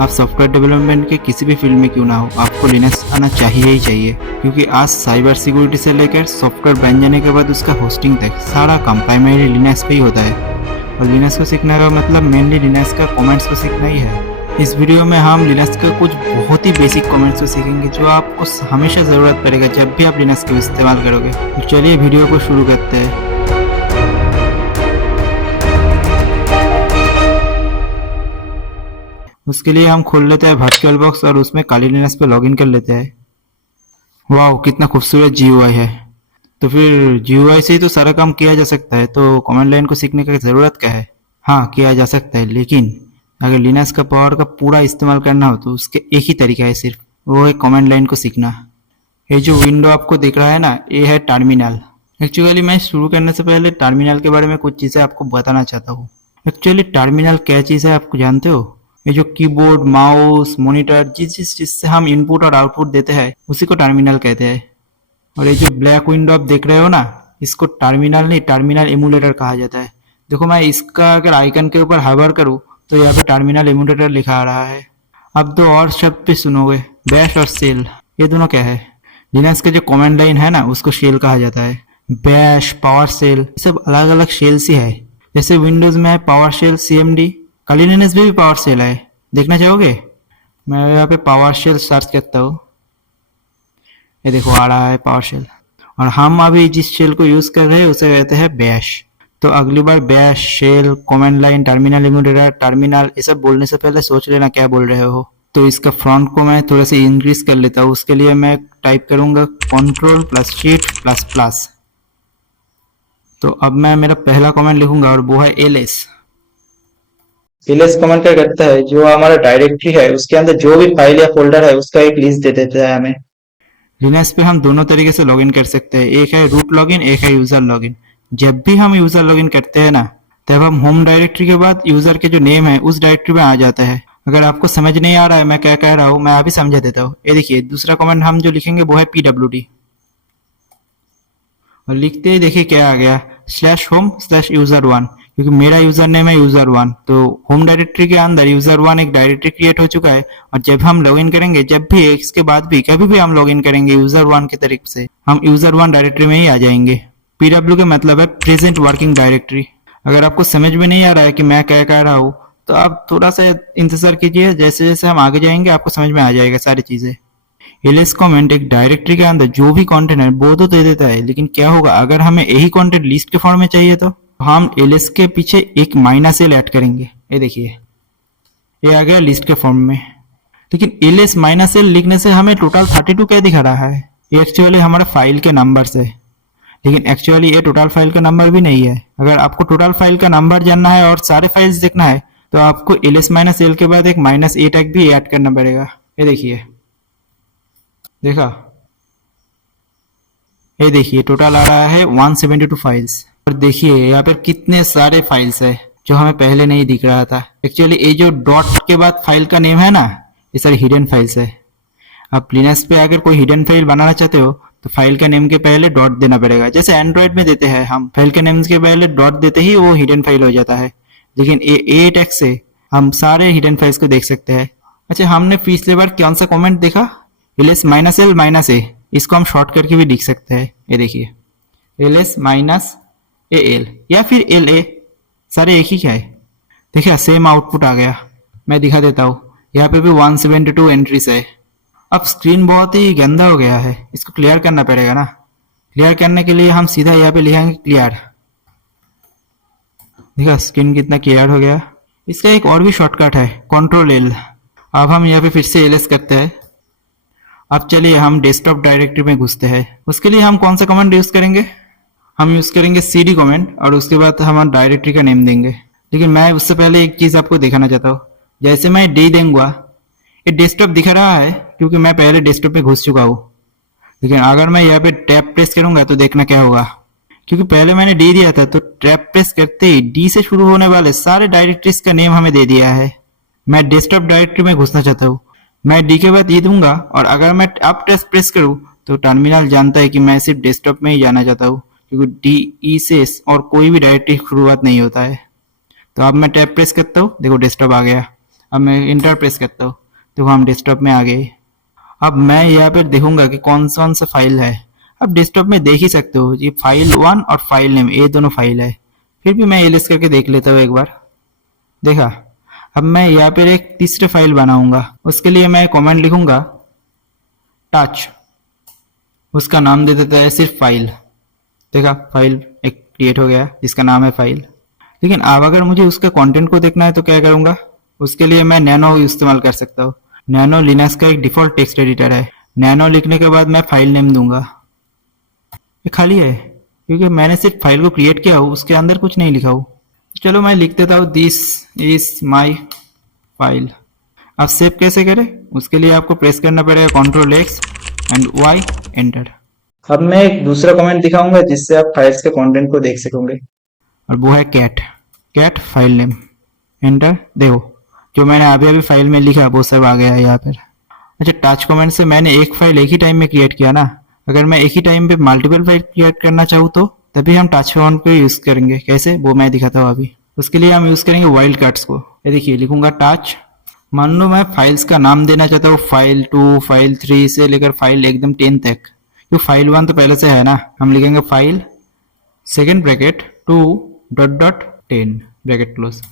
आप software development के किसी भी फील्ड में क्यों ना हो, आपको लिनक्स आना चाहिए ही चाहिए, क्योंकि आज साइबर सिक्योरिटी से लेकर सॉफ्टवेयर बन जाने के बाद उसका होस्टिंग तक सारा काम प्राइमरी लिनक्स पे ही होता है। और लिनक्स को सीखने का मतलब मेनली लिनक्स का कमेंट्स को सीखना ही है। इस वीडियो में हम लिनक्स का कुछ बहुत ही बेसिक कमेंट्स को सीखेंगे जो आपको हमेशा ज़रूरत पड़ेगा जब भी आप लिनक्स का इस्तेमाल करोगे। तो चलिए वीडियो को शुरू करते हैं। उसके लिए हम खोल लेते हैं वर्चुअल बॉक्स और उसमें काली लिनक्स पे लॉगिन कर लेते हैं। वाह, कितना खूबसूरत GUI है। तो फिर GUI से ही तो सारा काम किया जा सकता है, तो कमांड लाइन को सीखने की ज़रूरत क्या है? हाँ, किया जा सकता है, लेकिन अगर लिनक्स का पावर का पूरा इस्तेमाल करना हो तो उसके एक ही तरीका है सिर्फ, वो है कमांड लाइन को सीखना। ये जो विंडो आपको दिख रहा है ना, ये है टर्मिनल। एक्चुअली मैं शुरू करने से पहले टर्मिनल के बारे में कुछ चीज़ें आपको बताना चाहता हूँ। एक्चुअली टर्मिनल क्या चीज़ है आपको जानते हो? ये जो कीबोर्ड, माउस, मॉनिटर, जिस चीज से हम इनपुट और आउटपुट देते हैं उसी को टर्मिनल कहते हैं। और ये जो ब्लैक विंडो आप देख रहे हो ना, इसको टर्मिनल नहीं, टर्मिनल एमुलेटर कहा जाता है। देखो, मैं इसका अगर आइकन के ऊपर हाइवर करूँ तो यहाँ पे टर्मिनल एमुलेटर लिखा आ रहा है। अब दो और शब्द भी सुनोगे, बैश और शेल। ये दोनों क्या है? लिनक्स के जो कमांड लाइन है ना, उसको शेल कहा जाता है। बैश, पावर शेल, ये सब अलग अलग शेल्स ही है। जैसे विंडोज में है पावर शेल, CMD, काली लिनक्स में भी पावर शेल है। देखना चाहोगे? मैं यहाँ पे पावर शेल सर्च करता हूँ, ये देखो आ रहा है पावर शेल। और हम अभी जिस शेल को यूज कर रहे हैं उसे कहते हैं बैश। तो अगली बार bash, shell, command line, terminal emulator, terminal, ये सब बोलने से पहले सोच लेना क्या बोल रहे हो। तो इसका फ्रंट को मैं थोड़ा सा इंक्रीज कर लेता हूँ। उसके लिए मैं टाइप करूंगा Ctrl+Shift++। तो अब मैं मेरा पहला कमेंट लिखूंगा और वो है ls। ls कमांड क्या करता है, जो हमारा डायरेक्टरी है उसके अंदर जो भी फाइल या फोल्डर है उसका एक लिस्ट दे देता है हमें। लिनक्स पे हम दोनों तरीके से लॉगिन कर सकते हैं, एक है रूट लॉगिन, एक है यूजर लॉगिन। जब भी हम यूजर लॉगिन करते हैं ना, तब हम होम डायरेक्टरी के बाद यूजर के जो नेम है उस डायरेक्टरी में आ जाता है। अगर आपको समझ नहीं आ रहा है मैं क्या कह रहा हूँ, मैं अभी समझा देता हूँ। ये देखिए, दूसरा कमेंट हम जो लिखेंगे वो है pwd, और लिखते ही देखिए क्या आ गया, /home/user1, क्योंकि मेरा यूजर नेम है user1। तो होम डायरेक्टरी के अंदर user1 एक डायरेक्टरी क्रिएट हो चुका है। और जब हम लॉगिन करेंगे, जब भी इसके बाद भी कभी भी हम लॉगिन करेंगे user1 के तरीके से, हम user1 डायरेक्टरी में ही आ जाएंगे। pw का मतलब है प्रेजेंट वर्किंग डायरेक्टरी। अगर आपको समझ में नहीं आ रहा है कि मैं क्या कह रहा हूँ तो आप थोड़ा सा इंतजार कीजिए, जैसे जैसे हम आगे जाएंगे आपको समझ में आ जाएगा सारी चीजें। ls कमेंट एक डायरेक्टरी के अंदर जो भी कंटेंट है वो तो दे देता है, लेकिन क्या होगा अगर हमें यही कंटेंट लिस्ट के फॉर्म में चाहिए तो हम ls के पीछे एक -l ऐड करेंगे। ये देखिए, ये आ गया लिस्ट के फॉर्म में। लेकिन ls -l लिखने से हमें टोटल 32 क्या दिखा रहा है? ये एक्चुअली हमारे फाइल के नंबर है, लेकिन एक्चुअली ये टोटल फाइल का नंबर भी नहीं है। अगर आपको टोटल फाइल का नंबर जानना है और सारे फाइल्स देखना है तो आपको ls -l के बाद एक -a टैग भी ऐड करना पड़ेगा। ये देखिए, देखा? ये देखिए टोटल आ रहा है 172 फाइल्स। और देखिए यहाँ पर कितने सारे फाइल्स है जो हमें पहले नहीं दिख रहा था। एक्चुअली ये जो डॉट के बाद फाइल का नेम है ना, ये सारी हिडन फाइल्स है। आप लिनक्स पे अगर कोई हिडन फाइल बनाना चाहते हो तो फाइल के नेम के पहले डॉट देना पड़ेगा। जैसे एंड्रॉइड में देते हैं हम, फाइल के नेम के पहले डॉट देते ही वो हिडन फाइल हो जाता है। लेकिन ए टैग से हम सारे हिडन फाइल्स को देख सकते हैं। अच्छा, हमने पिछले बार कौन सा कमेंट देखा? ls -l -a, इसको हम शॉर्ट करके भी लिख सकते हैं। ये देखिए, ls -al या फिर la, सारे एक ही क्या है। देखिए सेम आउटपुट आ गया। मैं दिखा देता हूँ, यहाँ पे भी 172 एंट्रीज है। अब स्क्रीन बहुत ही गंदा हो गया है, इसको क्लियर करना पड़ेगा ना। क्लियर करने के लिए हम सीधा यहाँ पे लिखेंगे क्लियर। देखा स्क्रीन कितना क्लियर हो गया। इसका एक और भी शॉर्टकट है, Ctrl+L। अब हम यहाँ पे फिर से ls करते हैं। अब चलिए हम डेस्कटॉप डायरेक्टरी में घुसते हैं। उसके लिए हम कौन सा कमांड यूज करेंगे? हम यूज करेंगे cd कमांड, और उसके बाद हम डायरेक्टरी का नेम देंगे। लेकिन मैं उससे पहले एक चीज आपको दिखाना चाहता हूँ। जैसे मैं d दूंगा, ये डेस्कटॉप दिखा रहा है क्योंकि मैं पहले डेस्कटॉप पे घुस चुका हूँ। लेकिन अगर मैं यहाँ पे टैब प्रेस करूंगा तो देखना क्या होगा, क्योंकि पहले मैंने d दिया था तो टैब प्रेस करते ही d से शुरू होने वाले सारे डायरेक्टरीज का नेम हमें दे दिया है। मैं डेस्कटॉप डायरेक्टरी में घुसना चाहता हूँ, मैं d के बाद e दूंगा, और अगर मैं अप प्रेस करूं तो टर्मिनल जानता है कि मैं सिर्फ डेस्कटॉप में ही जाना चाहता हूं, क्योंकि डी से और कोई भी डायरेक्टरी शुरुआत नहीं होता है। तो अब मैं टैब प्रेस करता हूं, देखो डेस्कटॉप आ गया। अब मैं इंटर प्रेस करता हूँ, देखो हम डेस्कटॉप में आ गए। अब मैं यहाँ पर देखूंगा कि कौन सा फाइल है। अब डेस्कटॉप में देख ही सकते हो, ये फाइल 1 और फाइल नेम ये दोनों फाइल है। फिर भी मैं एलिस करके देख लेता हूँ एक बार। देखा, अब मैं यहाँ पर एक तीसरे फाइल बनाऊंगा। उसके लिए मैं कमेंट लिखूंगा टच, उसका नाम दे देता है सिर्फ फाइल। देखा, फाइल एक क्रिएट हो गया जिसका नाम है फाइल। लेकिन अब अगर मुझे उसके कंटेंट को देखना है तो क्या करूंगा, उसके लिए मैं नैनो इस्तेमाल कर सकता हूँ। नैनो लिनक्स का एक डिफॉल्ट टेक्स्ट एडिटर है। नैनो लिखने के बाद मैं फाइल नेम दूंगा, ये खाली है क्योंकि मैंने सिर्फ फाइल को क्रिएट किया हो, उसके अंदर कुछ नहीं लिखा हो। चलो मैं लिख देता हूँ दिस इज माई फाइल। अब सेव कैसे करें, उसके लिए आपको प्रेस करना पड़ेगा Ctrl X and Y, enter. अब मैं एक दूसरा कमेंट दिखाऊंगा जिससे आप फाइल्स के कंटेंट को देख सकोगे। और वो है cat, cat file name, enter. देखो जो मैंने अभी अभी फाइल में लिखा वो सब आ गया है यहाँ पर। अच्छा, टच कमेंट से मैंने एक फाइल एक ही टाइम में क्रिएट किया ना। अगर मैं एक ही टाइम पे मल्टीपल फाइल क्रिएट करना चाहूँ तो तभी हम टच कमेंट को यूज करेंगे। कैसे, वो मैं दिखाता हूँ अभी। उसके लिए हम यूज करेंगे वाइल्ड कार्ड्स को। ये देखिए, लिखूंगा टच। मान लो मैं फाइल्स का नाम देना चाहता हूँ फाइल 2, फाइल 3 से लेकर फाइल एकदम 10 तक। तो फाइल 1 तो पहले से है ना, हम लिखेंगे file second bracket 2 dot dot 10 bracket close.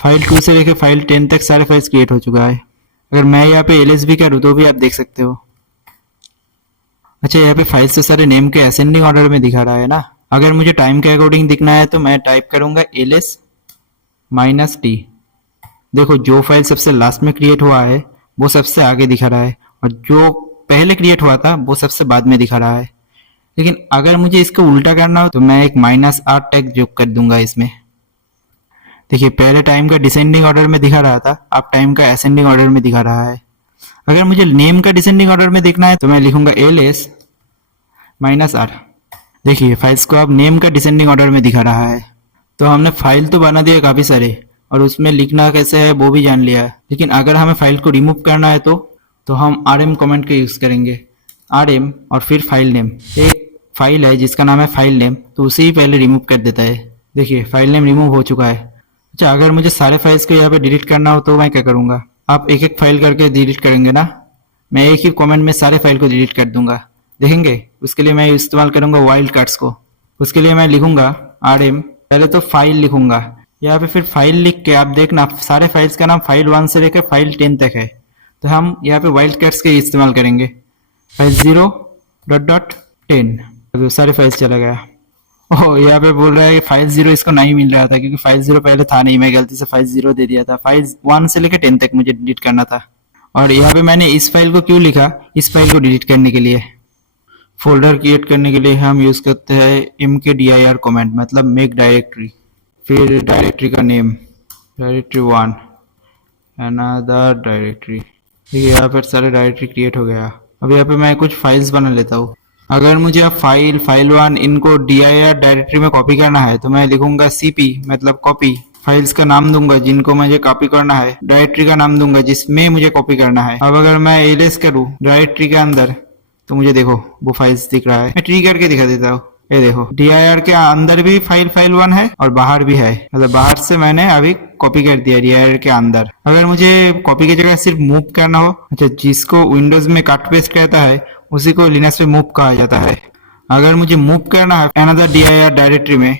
File 2 से लेकर फाइल 10 तक सारे फाइल्स क्रिएट हो चुका है। अगर मैं यहाँ पे एलएस भी करूँ तो भी आप देख सकते हो। अच्छा, यहाँ पे फाइल्स तो सारे नेम के असेंडिंग ऑर्डर में दिखा रहा है ना। अगर मुझे टाइम के अकॉर्डिंग दिखना है तो मैं टाइप करूंगा ls -t। देखो, जो फाइल सबसे लास्ट में क्रिएट हुआ है वो सबसे आगे दिखा रहा है और जो पहले क्रिएट हुआ था वो सबसे बाद में दिखा रहा है। लेकिन अगर मुझे इसको उल्टा करना हो तो मैं एक -r टैग जोड़ कर दूंगा इसमें। देखिए, पहले टाइम का डिसेंडिंग ऑर्डर में दिखा रहा था, अब टाइम का असेंडिंग ऑर्डर में दिखा रहा है। अगर मुझे नेम का डिसेंडिंग ऑर्डर में देखना है तो मैं लिखूंगा ls -r। देखिए, फाइल्स को अब नेम का डिसेंडिंग ऑर्डर में दिखा रहा है। तो हमने फाइल तो बना दिया काफी सारे और उसमें लिखना कैसे है वो भी जान लिया है। लेकिन अगर हमें फाइल को रिमूव करना है तो हम rm कमेंट का यूज करेंगे। rm और फिर फाइल नेम। एक फाइल है जिसका नाम है फाइल नेम, तो उसे ही पहले रिमूव कर देता है। देखिए, फाइल नेम रिमूव हो चुका है। अच्छा, अगर मुझे सारे फाइल्स को यहाँ पे डिलीट करना हो तो मैं क्या करूंगा, आप एक एक फाइल करके डिलीट करेंगे ना, मैं एक ही कमेंट में सारे फाइल को डिलीट कर दूंगा। देखेंगे, उसके लिए मैं इस्तेमाल करूंगा वाइल्ड कार्ड्स को। उसके लिए मैं लिखूंगा rm, पहले तो फाइल लिखूंगा यहाँ पे, फिर फाइल लिख के आप देखना सारे फाइल्स का नाम फाइल 1 से लेकर फाइल 10 तक है। तो हम यहाँ पे वाइल्ड कार्ड्स के इस्तेमाल करेंगे। फाइल 0 डॉट डॉट 10, तो सारे फाइल्स चला गया। ओह, यहाँ पे बोल रहा है कि फाइल 0 इसको नहीं मिल रहा था क्योंकि फाइल 0 पहले था नहीं, मैं गलती से फाइल 0 दे दिया था। फाइल 1 से लेकर 10 तक मुझे डिलीट करना था। और यहाँ पे मैंने इस फाइल को क्यों लिखा, इस फाइल को डिलीट करने के लिए। फोल्डर क्रिएट करने के लिए हम यूज करते हैं mkdir कमांड, मतलब मेक डायरेक्टरी। फिर डायरेक्टरी का नेम डायरेक्टरी 1, अनदर डायरेक्टरी। ठीक है, यहाँ पर सारे डायरेक्टरी क्रिएट हो गया। अब यहाँ पे मैं कुछ फाइल्स बना लेता हूँ। अगर मुझे अब फाइल 1 इनको dir डायरेक्टरी में कॉपी करना है तो मैं लिखूंगा cp, मतलब कॉपी। फाइल्स का नाम दूंगा जिनको मुझे कॉपी करना है, डायरेक्टरी का नाम दूंगा जिसमें मुझे कॉपी करना है। अब अगर मैं ls करूँ डायरेक्टरी के अंदर तो मुझे देखो वो फाइल्स दिख रहा है। मैं ट्री करके दिखा देता हूँ। ये देखो, dir के अंदर भी फाइल 1 है और बाहर भी है, मतलब बाहर से मैंने अभी कॉपी कर दिया dir के अंदर। अगर मुझे कॉपी की जगह सिर्फ मूव करना हो, अच्छा, जिसको विंडोज में कट पेस्ट कहता है उसी को लिनक्स में मूव कहा जाता है। अगर मुझे मूव करना है अनदर dir डायरेक्टरी में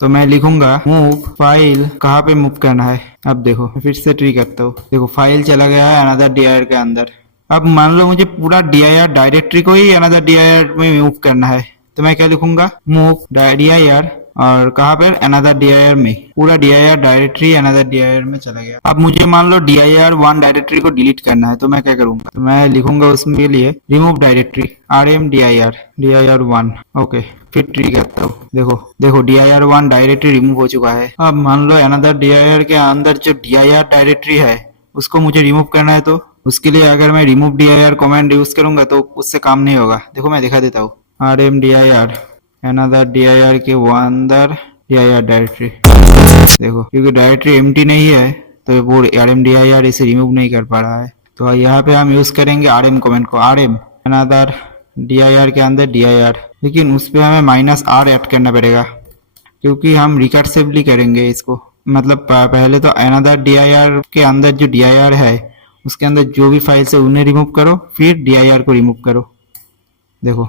तो मैं लिखूंगा मूव फाइल, कहाँ पे मूव करना है। अब देखो, फिर से ट्री करता हूँ, देखो फाइल चला गया है अनदर dir के अंदर। अब मान लो मुझे पूरा dir डायरेक्टरी को ही अनदर dir में मूव करना है तो मैं क्या लिखूंगा, मूव dir, और कहाँ पर अनदर dir में, पूरा dir डायरेक्टरी अनदर dir में चला गया। अब मुझे मान लो dir1 डायरेक्टरी को डिलीट करना है तो मैं क्या करूंगा, तो मैं लिखूंगा उसके लिए remove directory rm dir1। Okay, फिर ट्री करता हूँ। देखो dir1 डायरेक्टरी रिमूव हो चुका है। अब मान लो अनदर dir के अंदर जो dir डायरेक्टरी है उसको मुझे रिमूव करना है, तो उसके लिए अगर मैं रिमूव dir कमांड यूज करूंगा तो उससे काम नहीं होगा। देखो मैं दिखा देता हूँ, rm dir अनदर dir के अंदर dir डायरेक्टरी। देखो, क्योंकि डायरेक्टरी एम्प्टी नहीं है तो वो rm dir इसे रिमूव नहीं कर पा रहा है। तो यहाँ पे हम यूज करेंगे rm कमांड को, rm अनदर dir के अंदर dir, लेकिन उस पर हमें -r ऐड करना पड़ेगा क्योंकि हम रिकर्सिवली करेंगे इसको। मतलब पहले तो अनदर dir के अंदर जो dir है उसके अंदर जो भी फाइल्स है उन्हें रिमूव करो, फिर dir को रिमूव करो। देखो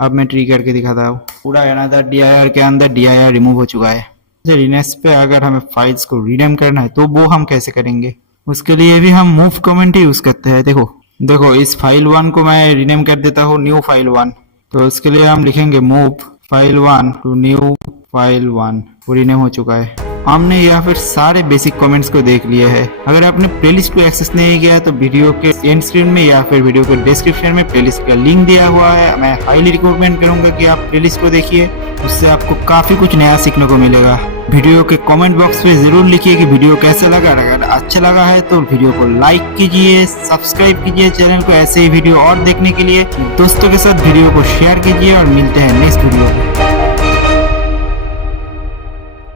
अब मैं ट्री करके दिखाता हूँ, पूरा अनदर dir के अंदर dir रिमूव हो चुका है। लिनक्स पे अगर हमें फाइल्स को रीनेम करना है तो वो हम कैसे करेंगे, उसके लिए भी हम मूव कमेंट यूज करते हैं। देखो देखो इस फाइल 1 को मैं रीनेम कर देता हूँ न्यू फाइल 1, तो उसके लिए हम लिखेंगे move file 1 to new file 1, वो रीनेम हो चुका है। हमने या फिर सारे बेसिक कमेंट्स को देख लिया है। अगर आपने प्लेलिस्ट को एक्सेस नहीं किया तो वीडियो के एंड स्क्रीन में या फिर वीडियो के डिस्क्रिप्शन में प्लेलिस्ट का लिंक दिया हुआ है। मैं हाईली रिकमेंड करूंगा कि आप प्लेलिस्ट को देखिए, उससे आपको काफी कुछ नया सीखने को मिलेगा। वीडियो के कमेंट बॉक्स में जरूर लिखिए कि वीडियो कैसा लगा। अगर अच्छा लगा है तो वीडियो को लाइक कीजिए, सब्सक्राइब कीजिए चैनल को ऐसे ही वीडियो और देखने के लिए। दोस्तों के साथ वीडियो को शेयर कीजिए और मिलते हैं नेक्स्ट वीडियो में।